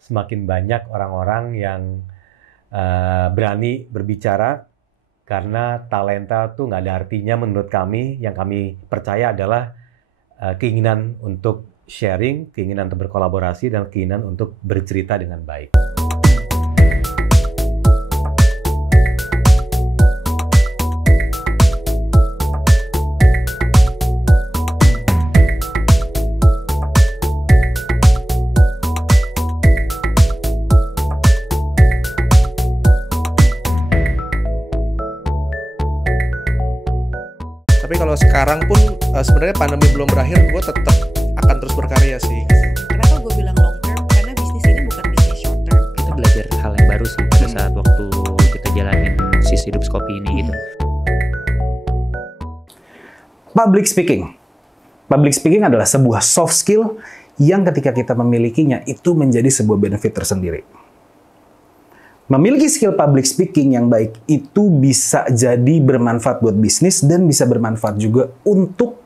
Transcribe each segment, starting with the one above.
semakin banyak orang-orang yang berani berbicara, karena talenta tuh nggak ada artinya menurut kami. Yang kami percaya adalah keinginan untuk sharing, keinginan untuk berkolaborasi, dan keinginan untuk bercerita dengan baik. Tapi kalau sekarang pun sebenarnya pandemi belum berakhir, gue tetap akan terus berkarya sih. Kenapa gue bilang long term? Karena bisnis ini bukan bisnis short term. Kita belajar hal yang baru sih pada saat waktu kita jalanin sisi hidup kopi ini gitu. Public speaking. Public speaking adalah sebuah soft skill yang ketika kita memilikinya itu menjadi sebuah benefit tersendiri. Memiliki skill public speaking yang baik itu bisa jadi bermanfaat buat bisnis dan bisa bermanfaat juga untuk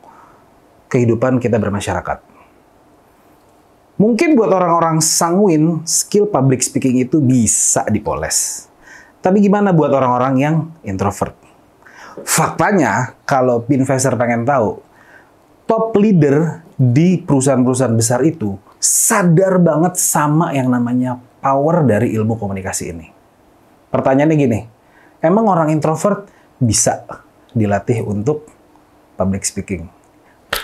kehidupan kita bermasyarakat. Mungkin buat orang-orang sanguin, skill public speaking itu bisa dipoles. Tapi gimana buat orang-orang yang introvert? Faktanya, kalau investor pengen tahu, top leader di perusahaan-perusahaan besar itu sadar banget sama yang namanya power dari ilmu komunikasi ini. Pertanyaannya gini, emang orang introvert bisa dilatih untuk public speaking?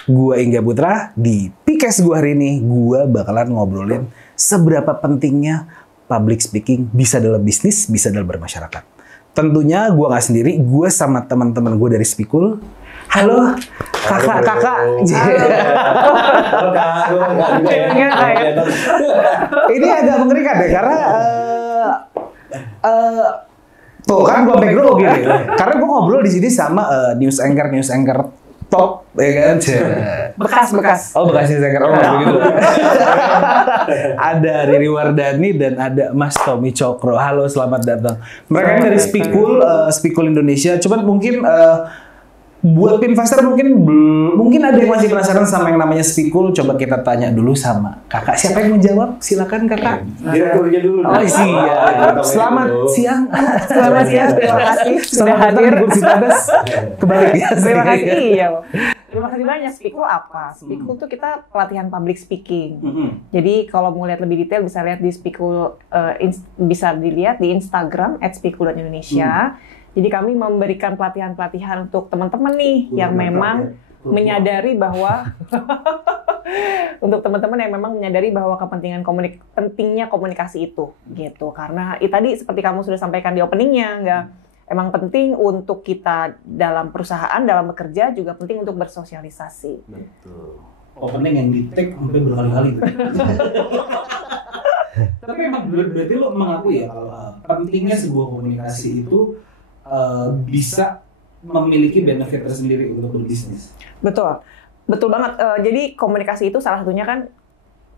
Gua Ingga Putra, di Pikes gua hari ini, gua bakalan ngobrolin seberapa pentingnya public speaking bisa dalam bisnis, bisa dalam bermasyarakat. Tentunya gua nggak sendiri, gua sama teman-teman gua dari Spikul. Halo, kakak. Ini agak mengerikan deh, karena tuh kan gue background gini. Karena gue ngobrol di sini sama news anchor top, ya kan? Bekas. Oh, bekas news anchor. Oh, begitu. Ada Riri Wardani dan ada Mas Tommy Cokro. Halo, selamat datang. Mereka dari Spikul Indonesia. Cuman mungkin buat investor mungkin ada yang masih penasaran sama yang namanya Spikul. Coba kita tanya dulu sama kakak. Siapa yang menjawab? Silakan kakak. Direkturnya dulu. Oh iya. Selamat siang. Selamat siang. Terima kasih sudah hadir. Kembali. Terima kasih. Iya. Terima kasih banyak. Spikul apa? Spikul tuh kita pelatihan public speaking. Jadi kalau mau lihat lebih detail bisa lihat di Spikul, bisa dilihat di Instagram @spikul.indonesia. Jadi kami memberikan pelatihan-pelatihan untuk teman-teman nih yang memang menyadari bahwa untuk teman-teman yang memang menyadari bahwa pentingnya komunikasi itu gitu. Karena tadi seperti kamu sudah sampaikan di openingnya, emang penting untuk kita dalam perusahaan, dalam bekerja juga penting untuk bersosialisasi. Betul. Opening yang di-take sampai berkali-kali. Tapi memang berarti lo mengakui ya kalau pentingnya sebuah komunikasi itu bisa memiliki benefit tersendiri untuk berbisnis. Betul banget. Jadi komunikasi itu salah satunya kan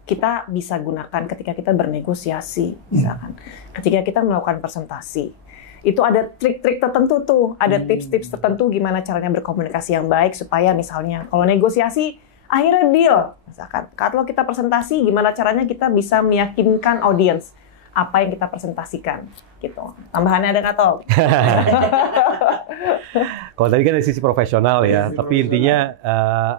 kita bisa gunakan ketika kita bernegosiasi, misalkan, ketika kita melakukan presentasi. Itu ada trik-trik tertentu tuh, ada tips-tips tertentu gimana caranya berkomunikasi yang baik supaya misalnya kalau negosiasi akhirnya deal, misalkan. Kalau kita presentasi gimana caranya kita bisa meyakinkan audiens apa yang kita presentasikan, gitu. Tambahannya ada nggak, Tom? Kalau tadi kan dari sisi profesional ya, tapi intinya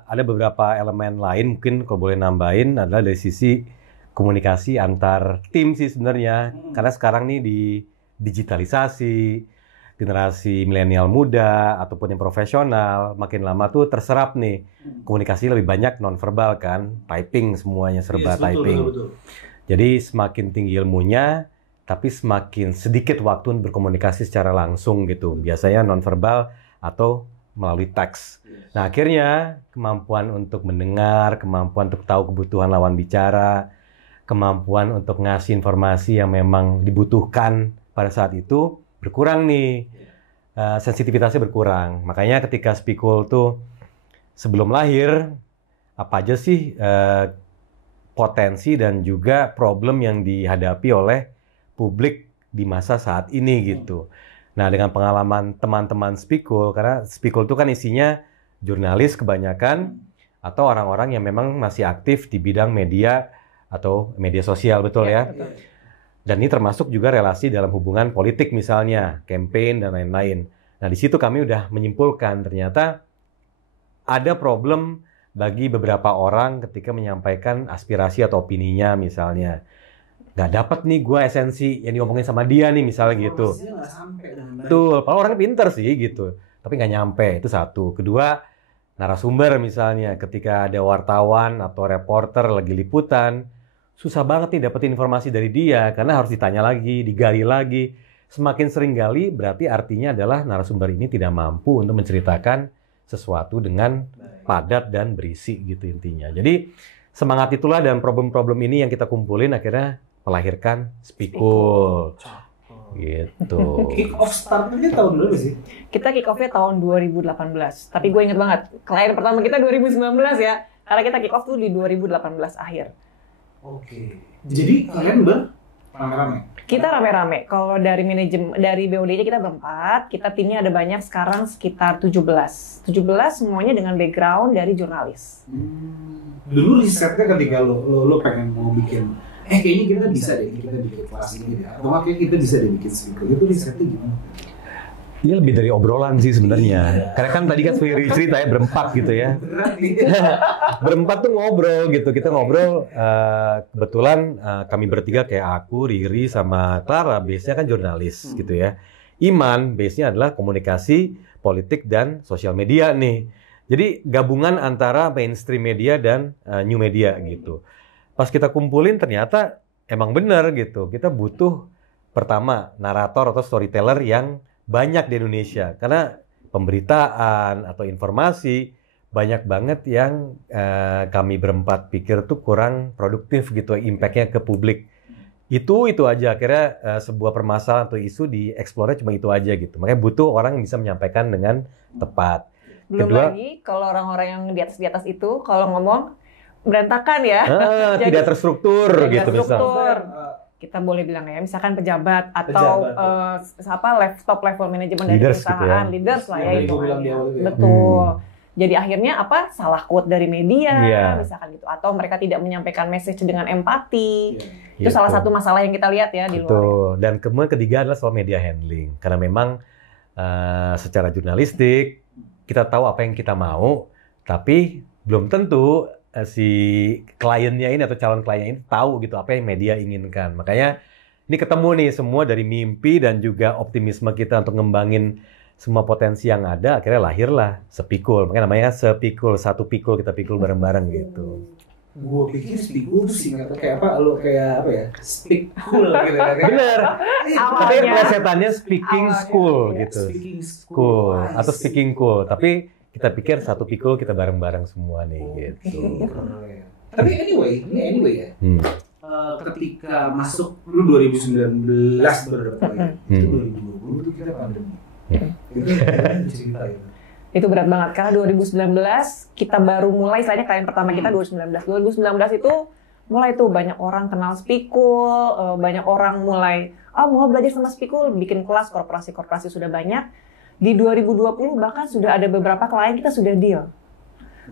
ada beberapa elemen lain mungkin kalau boleh nambahin adalah dari sisi komunikasi antar tim sih sebenarnya. Karena sekarang nih di digitalisasi, generasi milenial muda ataupun yang profesional makin lama tuh terserap nih komunikasi lebih banyak nonverbal kan, typing semuanya serba typing. Betul. Jadi semakin tinggi ilmunya, tapi semakin sedikit waktu untuk berkomunikasi secara langsung gitu. Biasanya nonverbal atau melalui teks. Nah akhirnya kemampuan untuk mendengar, kemampuan untuk tahu kebutuhan lawan bicara, kemampuan untuk ngasih informasi yang memang dibutuhkan pada saat itu berkurang nih. Sensitivitasnya berkurang. Makanya ketika Spikul tuh sebelum lahir, apa aja sih potensi dan juga problem yang dihadapi oleh publik di masa saat ini gitu. Nah dengan pengalaman teman-teman Spikul, karena Spikul itu kan isinya jurnalis kebanyakan atau orang-orang yang memang masih aktif di bidang media atau media sosial, betul ya? Betul. Dan ini termasuk juga relasi dalam hubungan politik misalnya, campaign dan lain-lain. Nah, di situ kami udah menyimpulkan ternyata ada problem bagi beberapa orang ketika menyampaikan aspirasi atau opininya misalnya. Nggak dapat nih gue esensi yang diomongin sama dia nih misalnya gitu. Betul, kalau orangnya pinter sih gitu. Tapi nggak nyampe, itu satu. Kedua, narasumber misalnya ketika ada wartawan atau reporter lagi liputan, susah banget nih dapetin informasi dari dia karena harus ditanya lagi, digali lagi. Semakin sering gali berarti artinya adalah narasumber ini tidak mampu untuk menceritakan sesuatu dengan padat dan berisi gitu intinya. Jadi semangat itulah dan problem-problem ini yang kita kumpulin akhirnya melahirkan Speakul. Gitu. Kick off startnya tahun berapa sih? Kita kick off-nya tahun 2018. Tapi gue inget banget, klien pertama kita 2019 ya. Karena kita kick off tuh di 2018 akhir. Oke. Jadi kalian rame-rame? Kita rame-rame. Kalau dari manajemen, dari BOD-nya kita berempat, kita timnya ada banyak sekarang sekitar 17. 17 semuanya dengan background dari jurnalis. Dulu risetnya ketika lo pengen mau bikin, kayaknya kita bisa deh, kita bikin kelas ini gitu. Atau makanya kita bisa deh bikin Speakul. Itu risetnya gimana? Iya lebih dari obrolan sih sebenarnya. Karena kan tadi kan Riri cerita ya berempat gitu ya. Berempat tuh ngobrol gitu. Kita ngobrol kebetulan kami bertiga kayak aku, Riri sama Clara base-nya kan jurnalis gitu ya. Iman base-nya adalah komunikasi, politik dan sosial media nih. Jadi gabungan antara mainstream media dan new media gitu. Pas kita kumpulin ternyata emang bener gitu. Kita butuh pertama narator atau storyteller yang banyak di Indonesia karena pemberitaan atau informasi banyak banget yang kami berempat pikir tuh kurang produktif gitu impact-nya ke publik. Itu aja akhirnya sebuah permasalahan atau isu dieksplornya cuma itu aja gitu. Makanya butuh orang yang bisa menyampaikan dengan tepat. Belum Kedua, lagi kalau orang-orang yang di atas itu kalau ngomong berantakan ya. Jadi, tidak terstruktur tidak gitu terstruktur. misalnya. Kita boleh bilang ya, misalkan pejabat atau top level manajemen dari Leaders perusahaan, gitu ya. leaders lah ya Yang itu. tadi bilang di awal itu ya. Betul. Jadi akhirnya salah quote dari media, Iya. misalkan gitu, atau mereka tidak menyampaikan message dengan empati. Iya. Itu salah Gitu. satu masalah yang kita lihat ya di luar. Betul. Dan kemudian ketiga adalah soal media handling. Karena memang secara jurnalistik kita tahu apa yang kita mau, tapi belum tentu si kliennya ini atau calon kliennya ini tahu gitu apa yang media inginkan. Makanya ini ketemu nih semua dari mimpi dan juga optimisme kita untuk ngembangin semua potensi yang ada. Akhirnya lahirlah Speakul. Makanya namanya Speakul, satu pikul kita pikul bareng-bareng gitu. Gue pikir Speakul tuh singkatnya kayak apa? Lo kayak apa ya? Speak cool gitu kan? Bener. Tapi Awalnya. plesetannya speaking Awalnya. school gitu. Speaking Cool I atau see. speaking cool. Tapi kita pikir satu pikul kita bareng-bareng semua nih gitu. Tapi anyway ya. Hmm. Ketika masuk lu 2019 baru dapat itu 2020 tuh kita pandemi. Itu cerita itu. Itu berat banget karena 2019 kita baru mulai, istilahnya klien pertama kita 2019. 2019 itu mulai tuh banyak orang kenal Speakul, banyak orang mulai mau belajar sama Speakul, bikin kelas, korporasi-korporasi sudah banyak. Di 2020 bahkan sudah ada beberapa klien kita sudah deal.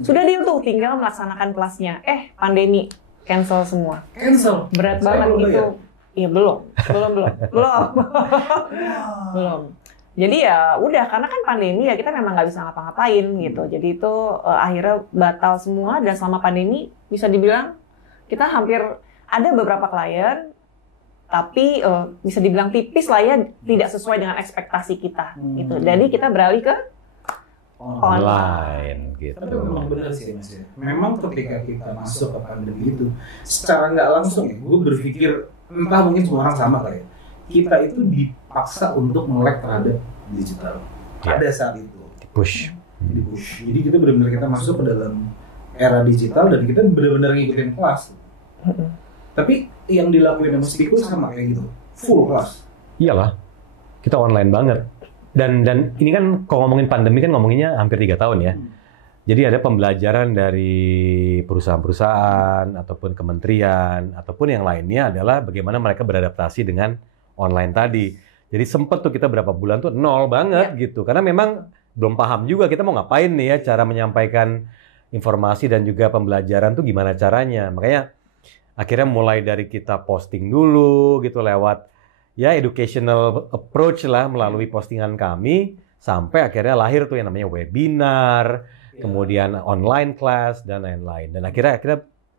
Sudah deal tuh, tinggal melaksanakan kelasnya. Pandemi, cancel semua. Cancel. Berat Saya banget belum gitu. bayar. Iya belum. Belum. Jadi ya udah, karena kan pandemi ya kita memang nggak bisa ngapa-ngapain gitu. Jadi itu akhirnya batal semua dan selama pandemi bisa dibilang kita hampir ada beberapa klien tapi bisa dibilang tipis lah ya, tidak sesuai dengan ekspektasi kita gitu. Jadi kita beralih ke Online gitu. Tapi memang benar sih Mas ya. Memang ketika kita masuk ke pandemi itu, secara nggak langsung ya, gue berpikir entah mungkin semua orang sama kali ya. Kita itu dipaksa untuk melek terhadap digital pada saat itu. Push. Di push. Jadi kita benar-benar kita masuk ke dalam era digital dan kita benar-benar ngikutin kelas. Tapi yang dilakuin sama Speakul sama kayak gitu, full kelas. Iyalah, kita online banget. Dan ini kan kalau ngomongin pandemi kan ngomonginnya hampir 3 tahun ya. Jadi ada pembelajaran dari perusahaan-perusahaan ataupun kementerian ataupun yang lainnya adalah bagaimana mereka beradaptasi dengan online tadi. Jadi sempet tuh kita berapa bulan tuh nol banget gitu. Karena memang belum paham juga kita mau ngapain nih ya, cara menyampaikan informasi dan juga pembelajaran tuh gimana caranya. Makanya akhirnya mulai dari kita posting dulu gitu lewat ya educational approach lah melalui postingan kami, sampai akhirnya lahir tuh yang namanya webinar, kemudian online class dan lain-lain. Dan akhirnya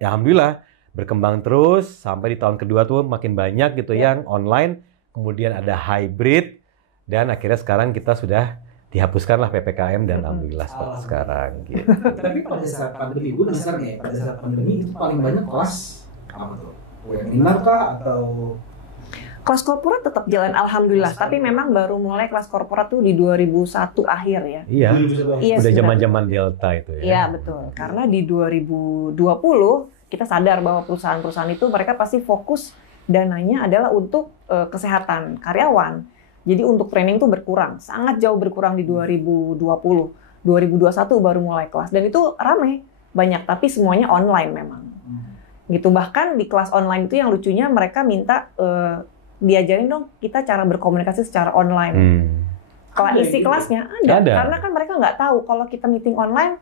ya alhamdulillah berkembang terus sampai di tahun kedua tuh makin banyak gitu yang online, kemudian ada hybrid, dan akhirnya sekarang kita sudah dihapuskanlah PPKM dan alhamdulillah seperti sekarang gitu. Tapi pada saat pandemi, gue penasaran ya, pada saat pandemi itu paling banyak kelas apa tuh? Webinar kah atau Kelas korporat tetap jalan alhamdulillah, tapi memang baru mulai kelas korporat tuh di 2001 akhir ya. Iya, Iya, udah sudah. zaman-zaman Delta itu ya. Iya betul, karena di 2020 kita sadar bahwa perusahaan-perusahaan itu mereka pasti fokus dananya adalah untuk kesehatan karyawan. Jadi untuk training tuh berkurang, sangat jauh berkurang di 2020. 2021 baru mulai kelas dan itu rame, banyak, tapi semuanya online memang. Gitu, bahkan di kelas online itu yang lucunya mereka minta diajarin dong kita cara berkomunikasi secara online. Kalau isi kelasnya ada, karena kan mereka nggak tahu kalau kita meeting online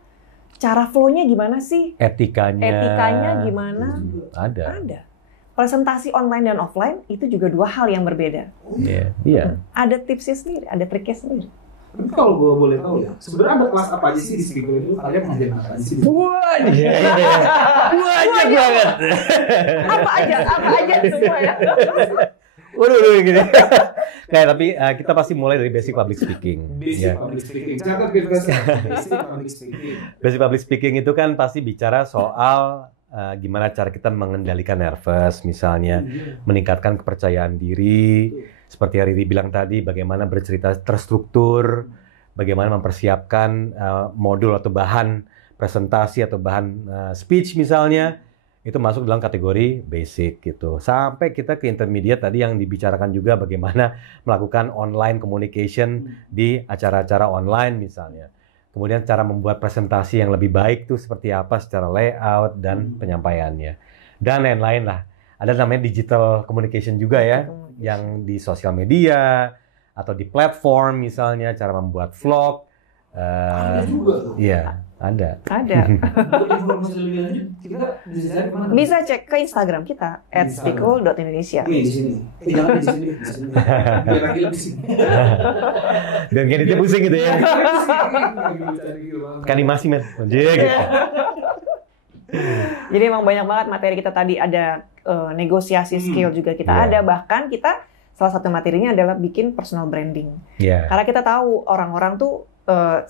cara flow-nya gimana sih, etikanya gimana, ada. Presentasi online dan offline itu juga dua hal yang berbeda. Iya. Ada tipsnya sendiri, ada triknya sendiri. Tapi kalau gue boleh tahu ya, sebenarnya ada kelas apa aja sih di Speaker itu? Kalian ngajarin apa aja sih? Banyak banget. Apa aja semua ya. Waduh gini. Nah, tapi kita pasti mulai dari basic public speaking. Basic public speaking. Catat basic public speaking. Basic public speaking itu kan pasti bicara soal gimana cara kita mengendalikan nervous misalnya, meningkatkan kepercayaan diri. Seperti yang Riri bilang tadi, bagaimana bercerita terstruktur, bagaimana mempersiapkan modul atau bahan presentasi atau bahan speech misalnya, itu masuk dalam kategori basic gitu. Sampai kita ke intermediate tadi yang dibicarakan juga bagaimana melakukan online communication di acara-acara online misalnya. Kemudian cara membuat presentasi yang lebih baik tuh seperti apa secara layout dan penyampaiannya. Dan lain-lain lah. Ada namanya digital communication juga ya, yang di sosial media atau di platform misalnya, cara membuat vlog. Ada juga tuh. Iya, ada. Untuk informasi lebih lanjut, kita bisa cari kemana? Bisa cek ke Instagram kita @speakul.indonesia. Di sini. Jangan di sini. Biar lagi lebih sini. Dan kayak dia pusing gitu ya. Kan animasi men. Gitu. Jadi emang banyak banget materi kita tadi, ada negosiasi skill juga kita ada, bahkan kita salah satu materinya adalah bikin personal branding. Karena kita tahu orang-orang tuh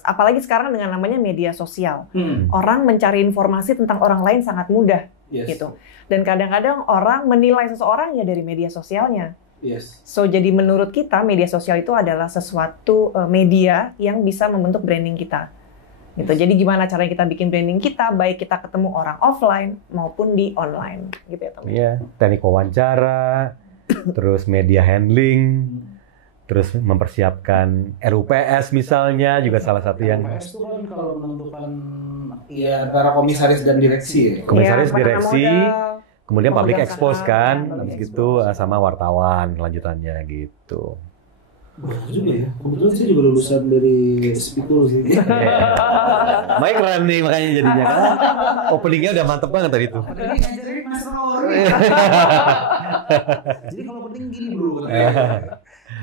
apalagi sekarang dengan namanya media sosial, orang mencari informasi tentang orang lain sangat mudah gitu. Dan kadang-kadang orang menilai seseorang ya dari media sosialnya. So jadi menurut kita media sosial itu adalah sesuatu media yang bisa membentuk branding kita. Gitu. Jadi gimana caranya kita bikin branding kita, baik kita ketemu orang offline maupun di online, gitu ya teman. Iya, teknik wawancara, terus media handling, terus mempersiapkan RUPS misalnya juga salah satu yang. RUPS itu kan kalau menentukan ya antara komisaris dan direksi. Komisaris, ya, direksi, kemudian public expose kan, public habis gitu sama wartawan lanjutannya gitu. Benar juga ya. Kebetulan saya juga lulusan dari Speakul sih. Baik keren nih makanya jadinya kan. Openingnya udah mantep banget tadi itu. Tadi ngajarin Mas Rory. Jadi kalau penting gini bro.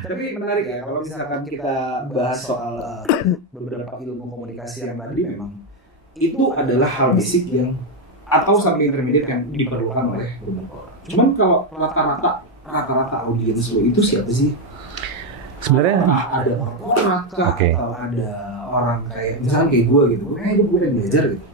Tapi menarik ya kalau misalkan kita bahas soal beberapa ilmu komunikasi yang tadi, memang itu adalah hal basic yang atau sampai intermediate yang diperlukan oleh beberapa orang. Cuman kalau rata-rata audiens lo itu siapa sih? Sebenarnya ada orang atau ada orang kayak misalnya kayak gue gitu, gue pengen belajar gitu.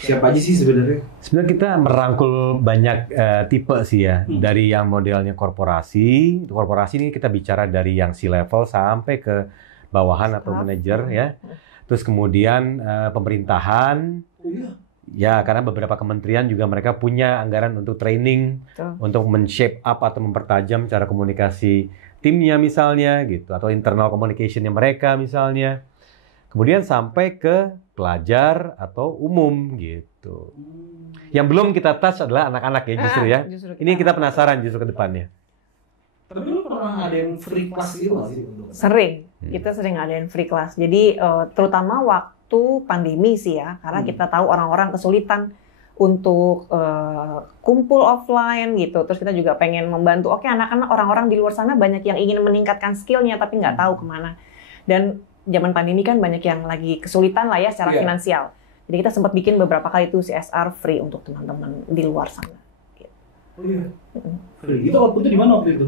Siapa aja sih sebenarnya? Sebenarnya kita merangkul banyak tipe sih ya, dari yang modelnya korporasi. Korporasi ini kita bicara dari yang C-level sampai ke bawahan atau manajer ya. Terus kemudian pemerintahan. Ya, karena beberapa kementerian juga mereka punya anggaran untuk training, untuk men-shape up atau mempertajam cara komunikasi timnya misalnya gitu, atau internal communication-nya mereka misalnya. Kemudian sampai ke pelajar atau umum gitu. Yang belum kita touch adalah anak-anak ya justru ya. Ini kita penasaran justru ke depannya. Tapi lu pernah ada yang free class gitu nggak sih? Sering, kita sering ngadain free class. Jadi terutama waktu pandemi sih ya, karena kita tahu orang-orang kesulitan untuk kumpul offline gitu. Terus kita juga pengen membantu, oke anak-anak orang-orang di luar sana banyak yang ingin meningkatkan skillnya tapi nggak tahu kemana. Dan zaman pandemi kan banyak yang lagi kesulitan lah ya secara finansial. Jadi kita sempat bikin beberapa kali itu CSR free untuk teman-teman di luar sana. Oh iya. Itu waktu itu di mana waktu itu?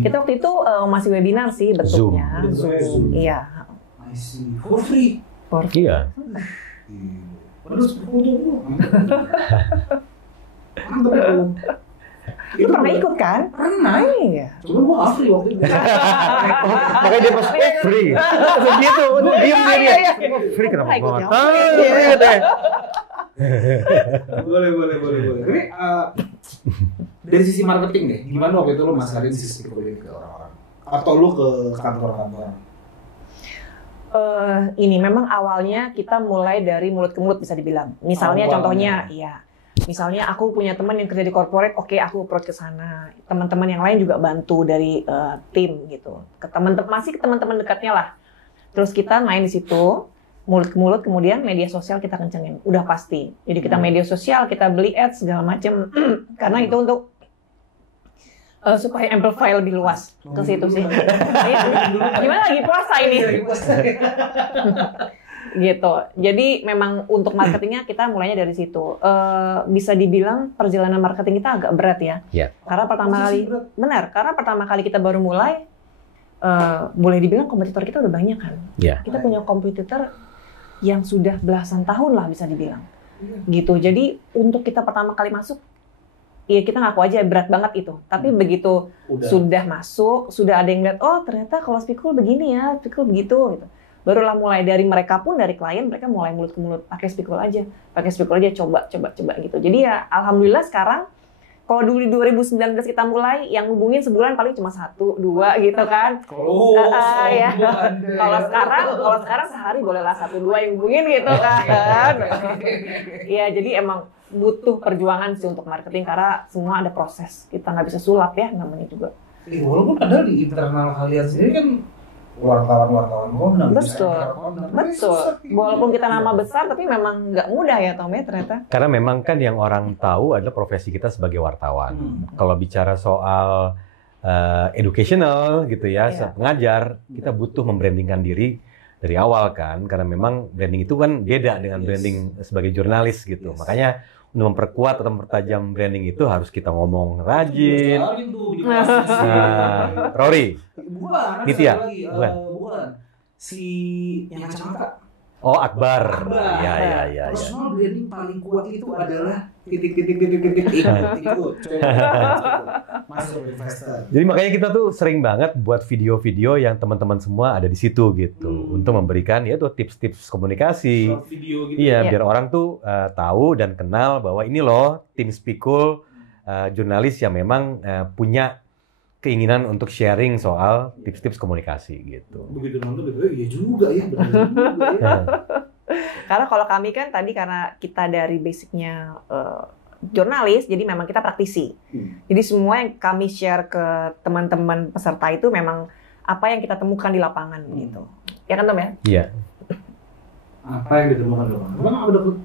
Kita waktu itu masih webinar sih bentuknya. Zoom. Iya. I see. For free. Iya. Terus mantap. Itu pernah ikut kan? Pernah. Iya. Cuma gua nggak free waktu itu. Makanya dia pas free. Segitu, udah diem dia. Free kenapa gua nggak tahu? Boleh. Tapi dari sisi marketing deh, gimana waktu itu lo masarin sisi ini ke orang-orang? Atau lo ke kantor-kantor? Ini memang awalnya kita mulai dari mulut ke mulut bisa dibilang. Misalnya contohnya, misalnya aku punya teman yang kerja di corporate, oke aku approach ke sana. Teman-teman yang lain juga bantu dari tim gitu. Ke teman-teman dekatnya lah. Terus kita main di situ. Mulut ke mulut, kemudian media sosial kita kencengin, udah pasti. Jadi kita media sosial, kita beli ads segala macam, karena itu untuk supaya amplify lebih luas ke situ sih. Gimana lagi puasa ini? Gitu. Jadi memang untuk marketingnya kita mulainya dari situ. Bisa dibilang perjalanan marketing kita agak berat ya. Karena pertama kali kita baru mulai, boleh dibilang kompetitor kita udah banyak kan. Kita punya kompetitor yang sudah belasan tahun lah bisa dibilang, gitu. Jadi untuk kita pertama kali masuk, ya kita ngaku aja berat banget itu. Tapi begitu sudah masuk, sudah ada yang lihat, oh ternyata kalau Speakul begini ya, Speakul begitu, gitu. Barulah mulai dari mereka pun, dari klien, mereka mulai mulut ke mulut, pakai Speakul aja, coba gitu. Jadi ya alhamdulillah sekarang, kalau dulu di 2019 kita mulai, yang hubungin sebulan paling cuma 1, 2 gitu kan. Ya. Kalau sekarang sehari bolehlah 1, 2 yang hubungin gitu kan. Ya jadi emang butuh perjuangan sih untuk marketing karena semua ada proses. Kita nggak bisa sulap ya namanya juga. Walaupun ada di internal kalian sendiri kan wartawan kondang. Betul. Walaupun kita nama besar, tapi memang nggak mudah ya Tom ya ternyata. Karena memang kan yang orang tahu adalah profesi kita sebagai wartawan. Kalau bicara soal educational gitu ya, pengajar, kita butuh membrandingkan diri dari awal kan. Karena memang branding itu kan beda dengan branding sebagai jurnalis gitu. Makanya untuk memperkuat atau mempertajam branding itu harus kita ngomong rajin. Rory. Nitya. Bukan. Si yang kacamata. Oh, Akbar. Ya. Personal branding paling kuat itu adalah titik. Masuk investor. Jadi makanya kita tuh sering banget buat video-video yang teman-teman semua ada di situ gitu untuk memberikan ya tuh tips-tips komunikasi. Short video gitu. Iya, biar orang tuh tahu dan kenal bahwa ini loh tim Speakul jurnalis yang memang punya keinginan untuk sharing soal tips-tips komunikasi gitu. Begitu nonton gitu, iya juga ya, benar juga ya. Karena kalau kami kan tadi karena kita dari basicnya jurnalis, jadi memang kita praktisi. Jadi semua yang kami share ke teman-teman peserta itu memang apa yang kita temukan di lapangan gitu. Ya kan Tom ya? Iya. Apa yang ditemukan di lapangan?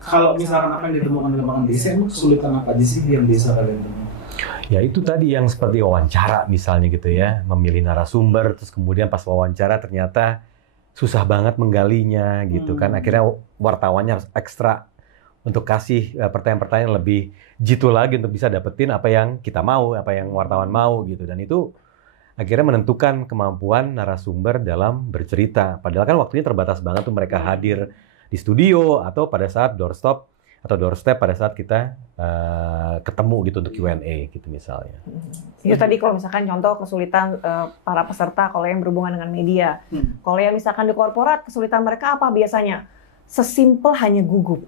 Kalau misalkan apa yang ditemukan di lapangan desa, emang kesulitan apa aja sih yang bisa kalian temukan? Ya itu tadi yang seperti wawancara misalnya gitu ya, memilih narasumber, terus kemudian pas wawancara ternyata susah banget menggalinya gitu kan. Akhirnya wartawannya harus ekstra untuk kasih pertanyaan-pertanyaan lebih jitu lagi untuk bisa dapetin apa yang kita mau, apa yang wartawan mau gitu. Dan itu akhirnya menentukan kemampuan narasumber dalam bercerita. Padahal kan waktunya terbatas banget tuh mereka hadir di studio atau pada saat doorstep pada saat kita ketemu gitu untuk Q&A gitu misalnya. Itu tadi kalau misalkan contoh kesulitan para peserta kalau yang berhubungan dengan media. Kalau yang misalkan di korporat kesulitan mereka apa biasanya? Sesimpel hanya gugup.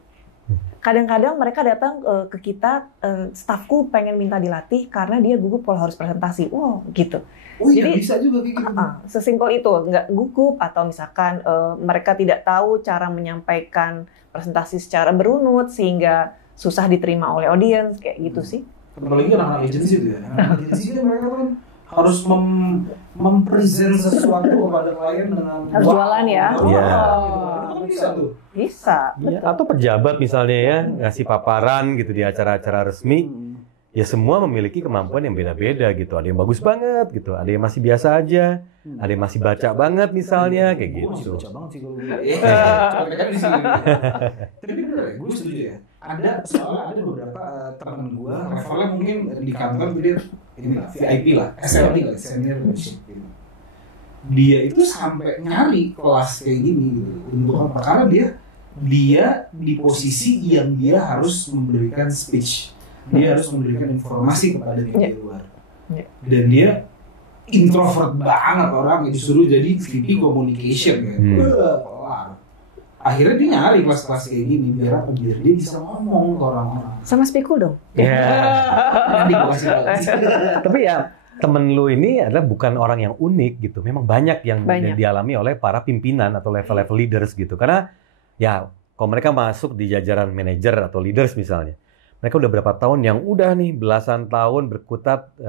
Kadang-kadang mereka datang ke kita, stafku pengen minta dilatih karena dia gugup kalau harus presentasi. Wow, gitu. Oh iya, jadi bisa juga kayak gitu. Sesimpel itu, nggak gugup atau misalkan mereka tidak tahu cara menyampaikan presentasi secara berunut sehingga susah diterima oleh audiens kayak gitu sih. Apalagi anak-anak agensi itu ya. Anak agensi kan mereka kan harus mempresent sesuatu kepada klien dengan Harus jualan ya? Iya. Itu kan bisa tuh. Bisa. Ya, atau pejabat misalnya ya ngasih paparan gitu di acara-acara resmi, ya semua memiliki kemampuan yang beda-beda gitu. Ada yang bagus banget gitu, ada yang masih biasa aja, ada yang masih baca banget misalnya kayak gitu. Baca banget sih kalau Contohnya di sini. Tapi bener ya, gue setuju ya. Soalnya ada beberapa teman gue, levelnya mungkin di kantor dia ini lah, VIP lah, SLT lah, senior leadership. Gitu. Dia itu sampai nyari kelas kayak gini gitu. Untuk apa? Karena dia di posisi yang dia harus memberikan speech. Dia harus memberikan informasi kepada media luar. Dan dia introvert banget orang, disuruh jadi VP communication kan. Kelar. Akhirnya dia nyari kelas-kelas kayak gini biar apa? Biar dia bisa ngomong ke orang-orang. Sama Spikul dong. Ya. Nanti gua kasih tahu. Tapi ya temen lu ini adalah bukan orang yang unik gitu. Memang banyak yang dialami oleh para pimpinan atau level-level leaders gitu. Karena ya kalau mereka masuk di jajaran manajer atau leaders misalnya, mereka udah berapa tahun yang udah nih belasan tahun berkutat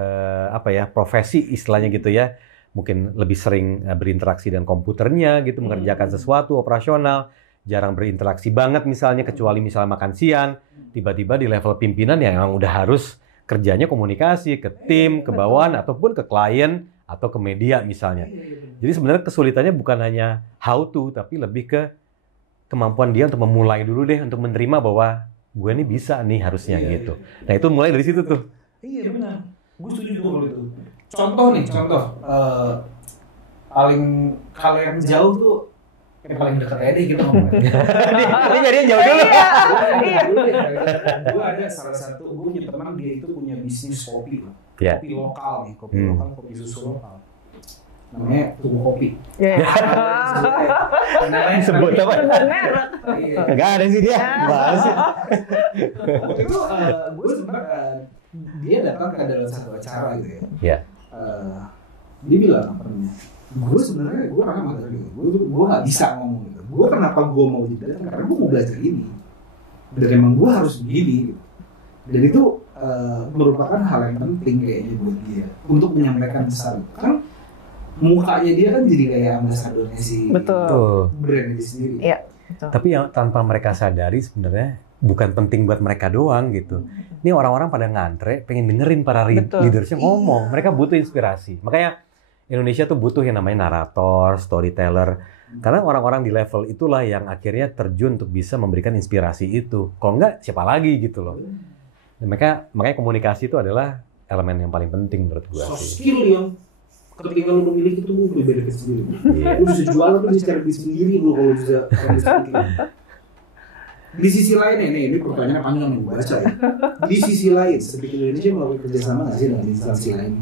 profesi istilahnya gitu ya. Mungkin lebih sering berinteraksi dengan komputernya gitu, mengerjakan sesuatu operasional, jarang berinteraksi banget misalnya kecuali misalnya makan siang, tiba-tiba di level pimpinan yang emang udah harus kerjanya komunikasi ke tim, ke bawahan ataupun ke klien atau ke media misalnya. Jadi sebenarnya kesulitannya bukan hanya how to tapi lebih ke kemampuan dia untuk memulai dulu deh untuk menerima bahwa gue nih bisa nih harusnya gitu. Nah itu mulai dari situ tuh. Iya benar. Gue setuju tuh kalau itu. Contoh paling kalau yang jauh tuh yang paling dekat aja deh kita ngomongin. Ini jadinya jauh dulu. Iya. Gue ada salah satu, gue punya teman dia itu punya bisnis kopi lah. Iya. Kopi lokal nih, kopi lokal, kopi susu lokal. Namanya Tugu Kopi. Namanya Sebut apa? Iya. Enggak ada sih dia. Gimana sih? Waktu itu gue sempat dia datang ke dalam satu acara gitu ya. Iya. Dia bilang apa namanya? Gue sebenarnya gue orangnya mager gitu. Gue nggak bisa ngomong gitu. Gue kenapa gue mau datang? Karena gue mau belajar ini. Dan emang gue harus begini gitu. Dan itu merupakan hal yang penting kayaknya buat dia untuk menyampaikan pesan. Kan mukanya dia kan jadi kayak ambasadornya si brand itu sendiri. Iya. Betul. Tapi yang tanpa mereka sadari sebenarnya bukan penting buat mereka doang gitu. Ini orang-orang pada ngantre, pengen dengerin para leadersnya ngomong. Mereka butuh inspirasi. Makanya Indonesia tuh butuh yang namanya narator, storyteller. Karena orang-orang di level itulah yang akhirnya terjun untuk bisa memberikan inspirasi itu. Kalau enggak, siapa lagi gitu loh. Dan makanya komunikasi itu adalah elemen yang paling penting menurut gue Soft sih. skill yang ketika lu memiliki itu lu benefit sendiri. Lu bisa jualan, lu bisa cari duit sendiri lu kalau bisa Di sisi lain ini pertanyaan panjang yang gue baca ya. Di sisi lain, Speak Indonesia melakukan kerjasama nggak sih dengan instansi lain?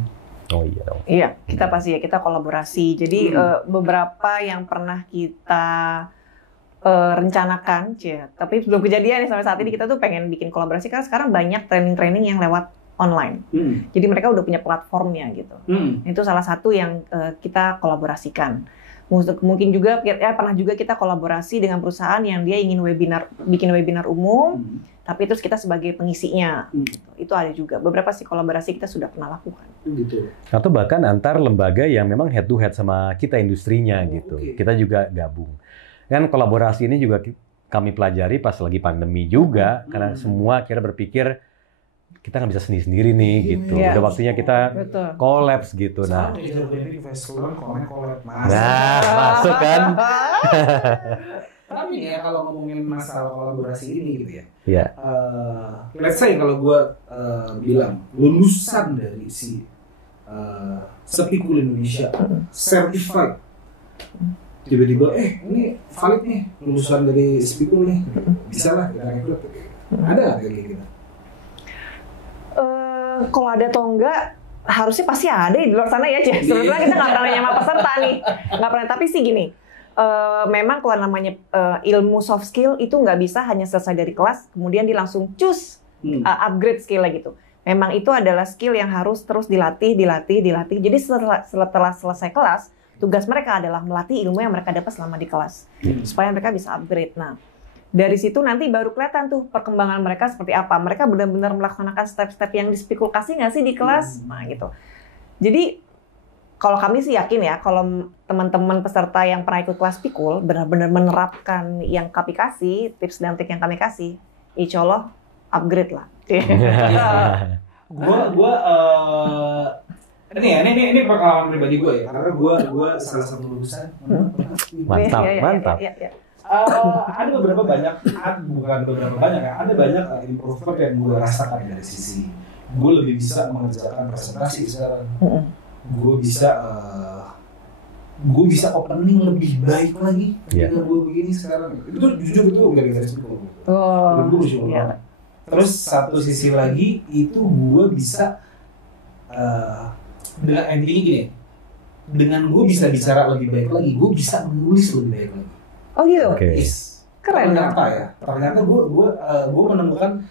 Oh iya dong. Iya, kita pasti ya, kita kolaborasi. Jadi beberapa yang pernah kita rencanakan, tapi belum kejadian nih sampai saat ini. Kita tuh pengen bikin kolaborasi karena sekarang banyak training-training yang lewat online. Jadi mereka udah punya platformnya gitu. Itu salah satu yang kita kolaborasikan. Mungkin juga pernah juga kita kolaborasi dengan perusahaan yang dia ingin bikin webinar umum, tapi terus kita sebagai pengisinya. Itu ada juga. Beberapa sih kolaborasi kita sudah pernah lakukan. Gitu. Atau bahkan antar lembaga yang memang head to head sama kita industrinya gitu. Kita juga gabung. Dan kolaborasi ini juga kami pelajari pas lagi pandemi juga, karena semua kira berpikir kita nggak bisa sendiri-sendiri nih gitu. Udah waktunya kita kolaps gitu. Nah, masuk kan? Tapi ya kalau ngomongin masalah kolaborasi ini gitu ya. Iya. Let's say kalau gue bilang lulusan dari si Speakul Indonesia certified, tiba-tiba ini valid nih lulusan dari Speakul nih, bisa lah kita rekrut. Ada nggak kayak gitu? Kalau ada atau enggak, harusnya pasti ada di luar sana ya, Cih. Sebetulnya kita nggak pernah nanya sama peserta nih, nggak pernah. Tapi sih gini, memang kalau namanya ilmu soft skill itu nggak bisa hanya selesai dari kelas, kemudian dia langsung upgrade skill-nya gitu. Memang itu adalah skill yang harus terus dilatih. Jadi setelah selesai kelas, tugas mereka adalah melatih ilmu yang mereka dapat selama di kelas, supaya mereka bisa upgrade. Nah, dari situ nanti baru kelihatan tuh perkembangan mereka seperti apa. Mereka benar-benar melaksanakan step-step yang di Speakul kasih nggak sih di kelas? Nah gitu. Jadi kalau kami sih yakin ya, kalau teman-teman peserta yang pernah ikut kelas pikul benar-benar menerapkan yang kami kasih, tips dan trik yang kami kasih, insya Allah upgrade lah. Ini pengalaman pribadi gue ya, karena gue salah satu lulusan. Mantap, mantap. Ya. Ada beberapa banyak, bukan beberapa banyak ya, ada banyak improver yang gue rasakan dari sisi gue lebih bisa mengerjakan presentasi sekarang. Gue bisa opening lebih baik lagi ketika gue begini sekarang. Itu jujur itu gara-gara Speakul. Gue bersyukur banget. Terus satu sisi lagi itu gue bisa dengan intinya gini, dengan gue bisa bicara lebih baik lagi, gue bisa menulis lebih baik lagi. Oh gitu. Keren. Ternyata gue menemukan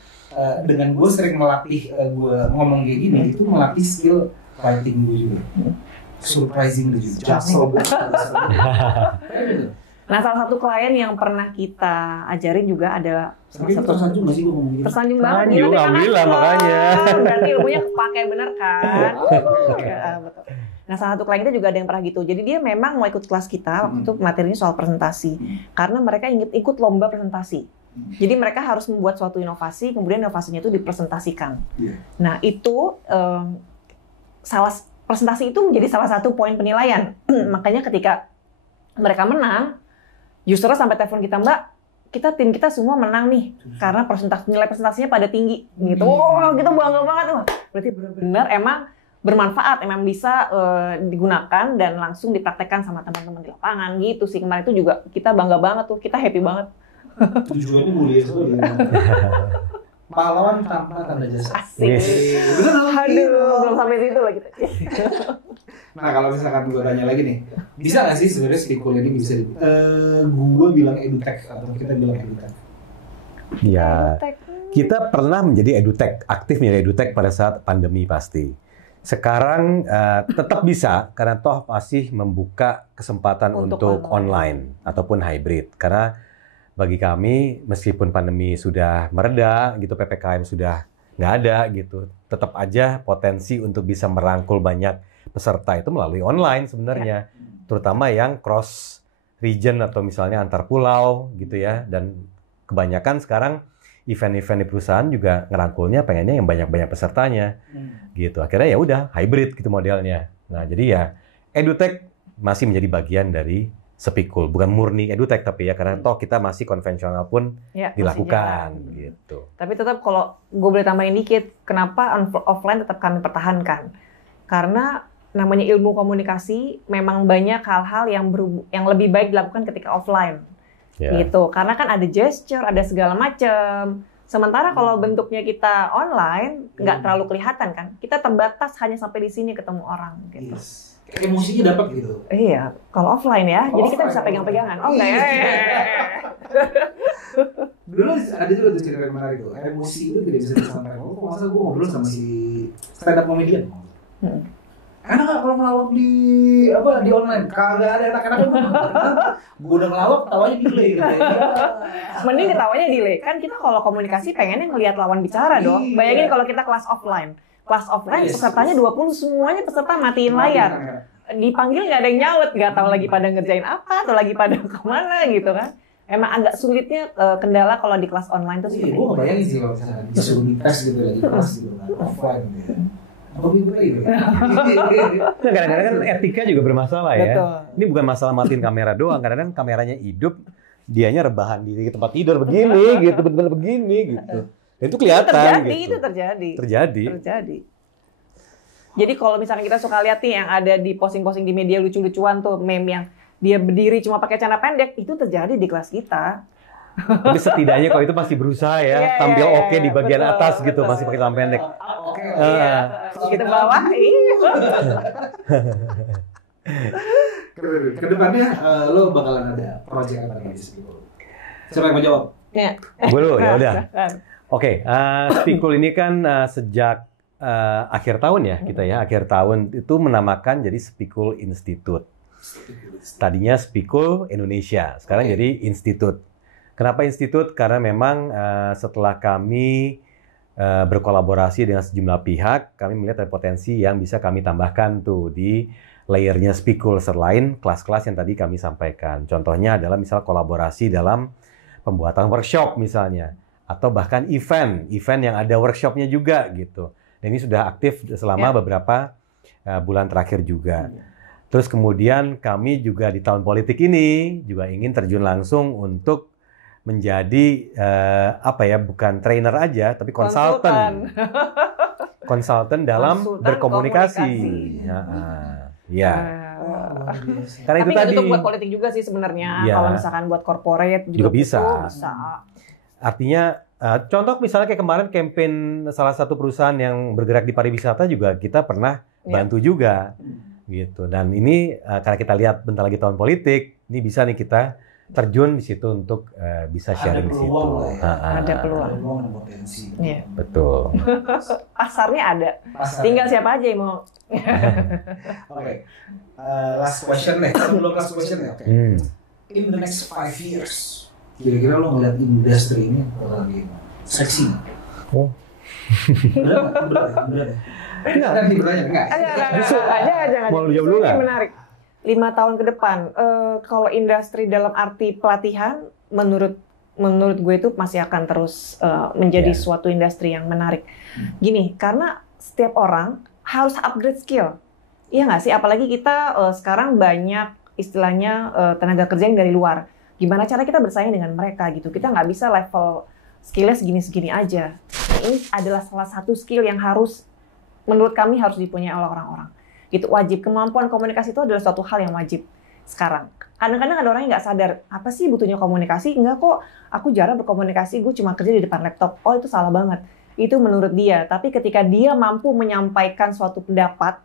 dengan gue sering melatih gue ngomong kayak gini, itu melatih skill writing gue juga. Surprising juga. Nah, salah satu klien yang pernah kita ajarin juga ada tersanjung nggak sih gue ngomong gitu? Tersanjung banget. Tersanjung, alhamdulillah makanya. Berarti ilmunya kepake bener kan? Betul. Nah, salah satu klien kita juga ada yang pernah gitu. Jadi dia memang mau ikut kelas kita, waktu itu materinya soal presentasi. Karena mereka ingin ikut lomba presentasi. Jadi mereka harus membuat suatu inovasi, kemudian inovasinya itu dipresentasikan. Nah, itu presentasi itu menjadi salah satu poin penilaian. Makanya ketika mereka menang, usernya sampai telepon kita, Mbak, tim kita semua menang nih karena nilai presentasinya pada tinggi gitu. Wah, kita bangga banget. Wah, berarti benar-benar emang bermanfaat, emang bisa digunakan dan langsung dipraktekkan sama teman-teman di lapangan gitu sih. Kemarin itu juga kita bangga banget tuh, kita happy banget. Tujuannya mulia sekali. Pahlawan tanpa tanda jasa. Asik. Aduh, belum sampai situ lagi. Nah, kalau misalkan gue tanya lagi nih, bisa nggak sih sebenarnya Speakul ini bisa gue bilang edutech atau kita bilang edutech? Ya, kita pernah menjadi edutech, aktif menjadi edutech pada saat pandemi pasti. Sekarang tetap bisa karena toh masih membuka kesempatan untuk online ataupun hybrid. Karena bagi kami meskipun pandemi sudah mereda gitu, PPKM sudah nggak ada gitu, tetap aja potensi untuk bisa merangkul banyak peserta itu melalui online sebenarnya, terutama yang cross region atau misalnya antar pulau gitu ya. Dan kebanyakan sekarang event-event di perusahaan juga ngerangkulnya pengennya yang banyak-banyak pesertanya gitu. Akhirnya ya udah hybrid gitu modelnya. Nah, jadi ya edutech masih menjadi bagian dari Speakul, bukan murni edutech tapi ya karena toh kita masih konvensional pun dilakukan gitu. Tapi tetap kalau gue boleh tambahin dikit, kenapa offline tetap kami pertahankan? Karena namanya ilmu komunikasi memang banyak hal-hal yang lebih baik dilakukan ketika offline. Gitu. Karena kan ada gesture, ada segala macam. Sementara kalau bentuknya kita online nggak terlalu kelihatan kan. Kita terbatas hanya sampai di sini ketemu orang gitu. Emosinya dapat gitu. Iya, kalau offline ya. Jadi kita bisa pegang-pegangan. Oke. Dulu ada juga tuh cerita yang menarik tuh. Emosi itu tidak bisa disampaikan. Oh, masa gue ngobrol sama si stand up comedian. Enak nggak kalau ngelawak di online? Kagak ada enak-enaknya. Gue udah ngelawak, tawanya delay gitu. Mending ketawanya delay. Kan kita kalau komunikasi pengennya ngelihat lawan bicara dong. Bayangin kalau kita kelas offline. Kelas offline pesertanya 20, semuanya peserta matiin layar. Dipanggil nggak ada yang nyaut, nggak tahu lagi pada ngerjain apa atau lagi pada kemana gitu kan. Emang agak sulitnya kendala kalau di kelas online tuh seperti itu. Gue ngebayangin sih kalau misalnya disuruh dites gitu lagi kelas gitu kan, offline gitu. Kadang-kadang kan etika juga bermasalah ya. Betul. Ini bukan masalah matiin kamera doang, kadang-kadang kameranya hidup, dianya rebahan di tempat tidur begini gitu, benar-benar begini gitu. Dan itu kelihatan Itu gitu. terjadi. Jadi kalau misalnya kita suka lihat nih yang ada di posting-posting di media lucu-lucuan tuh, meme yang dia berdiri cuma pakai celana pendek, itu terjadi di kelas kita. Tapi setidaknya kalau itu masih berusaha ya, tampil oke di bagian atas gitu, masih pakai celana pendek. Kita bawah, Kedepannya lo bakalan ada project apa lagi di Speakul? Siapa yang mau jawab? Gue dulu, ya udah. Oke, Speakul ini kan sejak akhir tahun ya kita ya, akhir tahun itu menamakan jadi Speakul Institute. Tadinya Speakul Indonesia, sekarang jadi Institute. Kenapa Institute? Karena memang setelah kami berkolaborasi dengan sejumlah pihak, kami melihat ada potensi yang bisa kami tambahkan tuh di layernya Speakul selain kelas-kelas yang tadi kami sampaikan. Contohnya adalah misal kolaborasi dalam pembuatan workshop misalnya, atau bahkan event yang ada workshopnya juga gitu. Dan ini sudah aktif selama beberapa bulan terakhir juga. Terus kemudian kami juga di tahun politik ini juga ingin terjun langsung untuk menjadi bukan trainer aja, tapi konsultan dalam berkomunikasi. Ya. Karena Tapi itu tadi. Tapi buat politik juga sih sebenarnya. Ya. Kalau misalkan buat corporate juga bisa. bisa. Artinya, contoh misalnya kayak kemarin campaign salah satu perusahaan yang bergerak di pariwisata juga kita pernah bantu juga, gitu. Dan ini karena kita lihat bentar lagi tahun politik, ini bisa nih kita terjun di situ untuk bisa sharing di situ. Ada peluang. Ada peluang, ada potensi. Iya. Betul. Pasarnya ada. Tinggal siapa aja yang mau. Oke. Last question nih. Belum last question ya. Oke. In the next 5 years, kira-kira lo ngeliat industri ini bakal gimana? Seksi nggak? Oh. Berat ya? Enggak. Tadi bertanya, enggak? Jangan. Mau lu jawab dulu nggak? Ini menarik. 5 tahun ke depan, kalau industri dalam arti pelatihan, menurut gue itu masih akan terus menjadi suatu industri yang menarik. Gini, karena setiap orang harus upgrade skill. Iya nggak sih? Apalagi kita sekarang banyak istilahnya tenaga kerja yang dari luar. Gimana cara kita bersaing dengan mereka gitu? Kita nggak bisa level skillnya segini-segini aja. Nah, ini adalah salah satu skill yang menurut kami harus dipunyai oleh orang-orang. Gitu, wajib. Kemampuan komunikasi itu adalah suatu hal yang wajib sekarang. Kadang-kadang ada orang yang nggak sadar, apa sih butuhnya komunikasi? Enggak kok, aku jarang berkomunikasi, gue cuma kerja di depan laptop. Oh, itu salah banget. Itu menurut dia. Tapi ketika dia mampu menyampaikan suatu pendapat,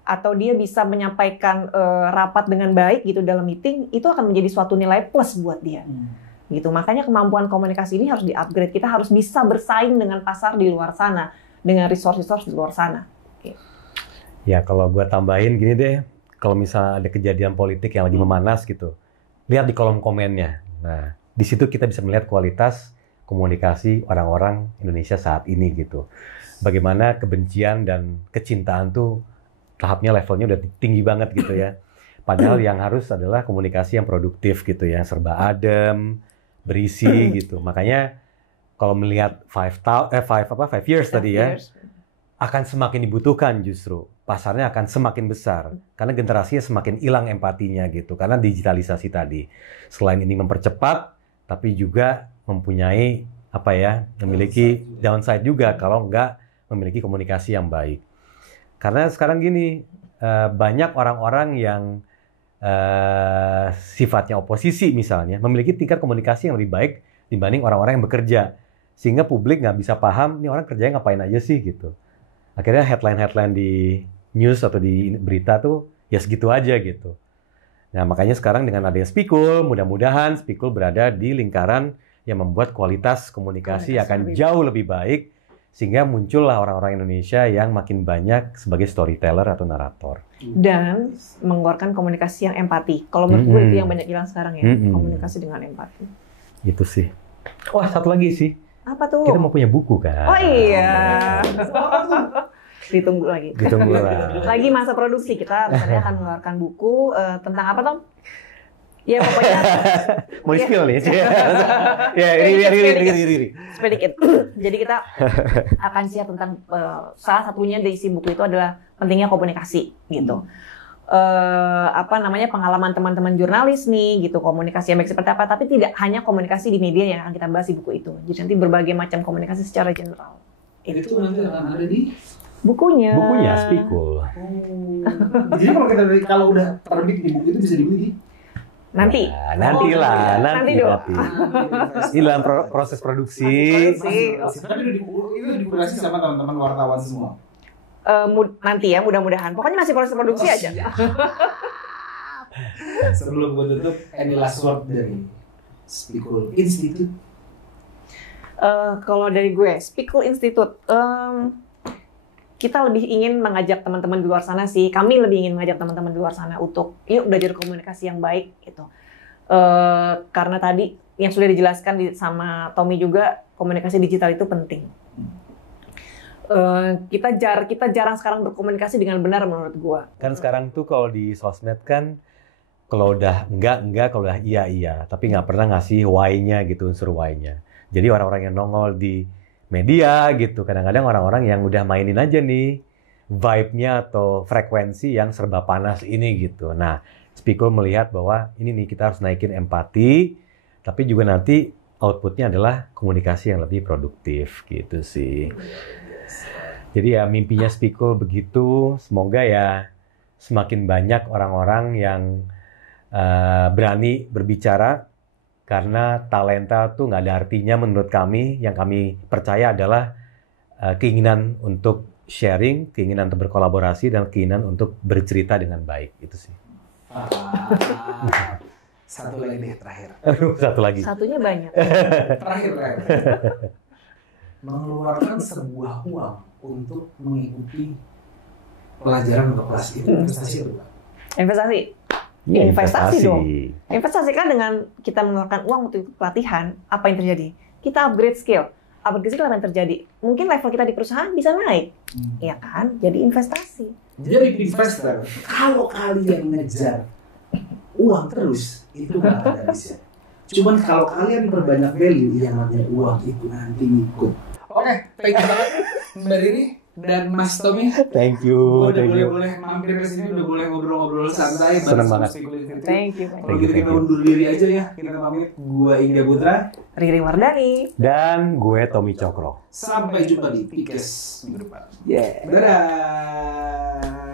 atau dia bisa menyampaikan rapat dengan baik gitu dalam meeting, itu akan menjadi suatu nilai plus buat dia. Gitu. Makanya kemampuan komunikasi ini harus di-upgrade. Kita harus bisa bersaing dengan pasar di luar sana, dengan resource-resource di luar sana. Ya, kalau gue tambahin gini deh, kalau misalnya ada kejadian politik yang lagi memanas gitu, lihat di kolom komennya. Nah, di situ kita bisa melihat kualitas komunikasi orang-orang Indonesia saat ini gitu. Bagaimana kebencian dan kecintaan tuh tahapnya levelnya udah tinggi banget gitu ya. Padahal yang harus adalah komunikasi yang produktif gitu ya, serba adem, berisi gitu. Makanya kalau melihat 5 years tadi ya, akan semakin dibutuhkan justru. Pasarnya akan semakin besar. Karena generasinya semakin hilang empatinya gitu. Karena digitalisasi tadi. Selain ini mempercepat, tapi juga mempunyai memiliki downside juga kalau nggak memiliki komunikasi yang baik. Karena sekarang gini, banyak orang-orang yang sifatnya oposisi misalnya, memiliki tingkat komunikasi yang lebih baik dibanding orang-orang yang bekerja. Sehingga publik nggak bisa paham, ini orang kerjanya ngapain aja sih gitu. Akhirnya headline-headline di news atau di berita tuh ya segitu aja gitu. Nah makanya sekarang dengan adanya Speakul, mudah-mudahan Speakul berada di lingkaran yang membuat kualitas komunikasi akan jauh lebih baik, sehingga muncullah orang-orang Indonesia yang makin banyak sebagai storyteller atau narator. Dan mengeluarkan komunikasi yang empati. Kalau menurut gue itu yang banyak hilang sekarang ya, komunikasi dengan empati. Itu sih. Wah, satu lagi sih. Apa tuh? Kita mau punya buku kan? Oh iya. Ditunggu lagi. Ditunggu lah. Lagi masa produksi, kita rencananya akan mengeluarkan buku tentang apa, Tom? Ya pokoknya. Mau di-spill nih? Ya, iri. Sedikit. Jadi kita akan share tentang salah satunya dari isi buku itu adalah pentingnya komunikasi gitu. Pengalaman teman-teman jurnalis nih gitu, komunikasi yang baik seperti apa, tapi tidak hanya komunikasi di media yang akan kita bahas di buku itu. Jadi nanti berbagai macam komunikasi secara general. Itu nanti akan ada di bukunya Speakul. Jadi kalau udah terbit di buku itu bisa dibeli nanti. Nanti dong. Ini dalam proses produksi. Tapi itu dikurasi sama teman-teman wartawan semua. Nanti ya, mudah-mudahan. Pokoknya masih proses produksi aja. Sebelum gue tutup, any last word dari Speakul Institute? Kalau dari gue, Speakul Institute, kita lebih ingin mengajak teman-teman di luar sana sih. Kami lebih ingin mengajak teman-teman di luar sana untuk yuk belajar komunikasi yang baik gitu. Karena tadi yang sudah dijelaskan sama Tommy juga, komunikasi digital itu penting. kita jarang sekarang berkomunikasi dengan benar menurut gua. Kan sekarang tuh kalau di sosmed kan, kalau udah enggak, kalau udah iya, tapi nggak pernah ngasih why-nya gitu, unsur why-nya. Jadi orang-orang yang nongol di media gitu, kadang-kadang orang-orang yang udah mainin aja nih vibe-nya atau frekuensi yang serba panas ini gitu. Nah, Speakul melihat bahwa ini nih kita harus naikin empati, tapi juga nanti outputnya adalah komunikasi yang lebih produktif gitu sih. Jadi ya mimpinya Speakul begitu, semoga ya semakin banyak orang-orang yang berani berbicara, karena talenta tuh nggak ada artinya menurut kami. Yang kami percaya adalah keinginan untuk sharing, keinginan untuk berkolaborasi, dan keinginan untuk bercerita dengan baik. Itu sih. Satu lagi deh terakhir. Satu lagi. Satunya banyak. Terakhir. Mengeluarkan sebuah uang untuk mengikuti pelajaran atau kelas itu investasi atau bukan? Investasi. Ya, Investasi dong. Investasi kan dengan kita mengeluarkan uang untuk pelatihan, apa yang terjadi? Kita upgrade skill. Upgrade skill apa yang terjadi? Mungkin level kita di perusahaan bisa naik. Ya kan? Jadi investasi. Jadi investor, kalau kalian ngejar uang terus, itu nggak akan habisnya. Cuman kalau kalian berbanyak value, yang namanya uang itu nanti ngikut. Oke, thank you banget Mbak Riri dan Mas Tommy. Thank you. Udah boleh mampir ke sini, udah boleh ngobrol-ngobrol santai. Seneng banget. Thank you. Kalau gitu kita undur diri aja ya. Kita pamit. Gua Ingga Putra. Riri Wardani. Dan gue Tommy Cokro. Sampai jumpa di Pikes minggu depan. Yeah. Dadah.